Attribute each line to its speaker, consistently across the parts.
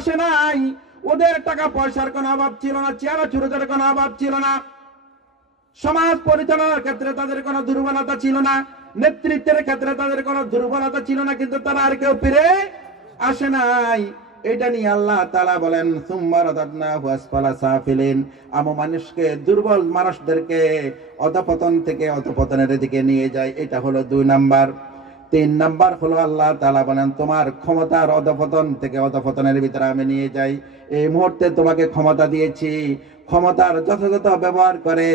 Speaker 1: আসে নাই। ওদের টাকা পয়সার কোনো অভাব ছিল না চেয়ারা চুরুদের কোনো অভাব ছিল না। সমাজ পরিচালনার ক্ষেত্রে তাদের কোনো দুর্বলতা ছিল না, নেতৃত্বের ক্ষেত্রে তাদের কোনো দুর্বলতা ছিল না, কিন্তু তারা আর কেউ ফিরে আসে নাই। এটা নিয়ে আল্লাহ তালা বলেন সাফিলিন। আমো মানুষকে, দুর্বল মানুষদেরকে অধপতন থেকে অধপতনের দিকে নিয়ে যায়। এটা হলো দুই নাম্বার। তিন নাম্বার হলো আল্লাহ তালা বলেন, তোমার ক্ষমতার অধপতন থেকে অধপতনের ভিতরে আমি নিয়ে যাই। এই মুহূর্তে তোমাকে ক্ষমতা দিয়েছি। ক্ষমতার যথাযথ ব্যবহার করে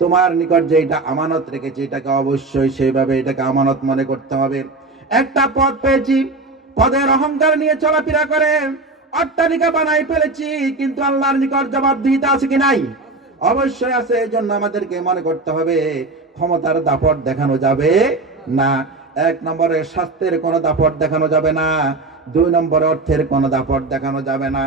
Speaker 1: তোমার নিকট যে এটা আমানত রেখেছি, এটাকে অবশ্যই সেইভাবে এটাকে আমানত মনে করতে হবে। একটা পদ পেয়েছি, পদের অহংকার নিয়ে চলাফেরা করে। অট্টালিকা বানাই ফেলেছি, কিন্তু আল্লাহর নিকট জবাব দিতে আছে কি নাই? অবশ্যই আছে এই জন্য আমাদেরকে মনে করতে হবে, ক্ষমতার দাপট দেখানো যাবে না। এক নম্বরে স্বাস্থ্যের কোনো দাপট দেখানো যাবে না দুই নম্বরে অর্থের কোনো দাপট দেখানো যাবে না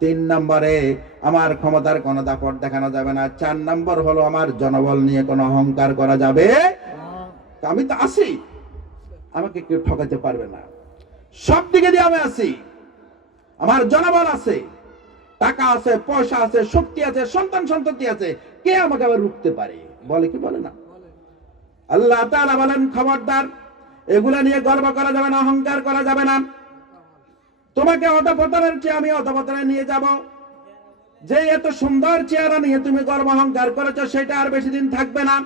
Speaker 1: তিন নম্বরে আমার ক্ষমতার কোনো দাপট দেখানো যাবে না চার নম্বর হলো আমার জনবল নিয়ে কোনো অহংকার করা যাবে আমি তো আছি। আমাকে কেউ ঠকাতে পারবে না। সব দিকে দিয়ে আমি আছি। আমার জনবল আছে টাকা আছে পয়সা আছে শক্তি আছে সন্তান সন্ততি আছে কে আমাকে আবার রুখতে পারে? বলে কি বলে না? আল্লাহ তাআলা বলেন খবরদার এগুলা নিয়ে গর্ব করা যাবে না, অহংকার করা যাবে না। তোমাকে অধপতনের চেয়ে আমি অধপতনে নিয়ে যাব। যে এত সুন্দর চেহারা নিয়ে তুমি গর্ব অহংকার করেছ, সেটা আর বেশি দিন থাকবে না।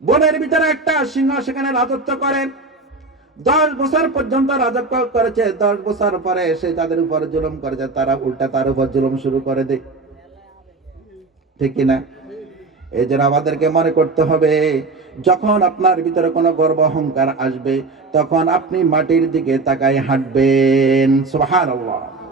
Speaker 1: বনের ভিতরে একটা সিংহ সেখানে রাজত্ব করে। দশ বছর পর্যন্ত রাজত্ব করেছে, দশ বছর পরে সে তাদের উপর জুলুম করেছে, তারা উল্টা তার উপর জুলুম শুরু করে দেয়। ঠিক কিনা? এই জন্য আমাদেরকে মনে করতে হবে, যখন আপনার ভিতরে কোনো গর্ব অহংকার আসবে, তখন আপনি মাটির দিকে তাকায় হাঁটবেন। সুবহানাল্লাহ।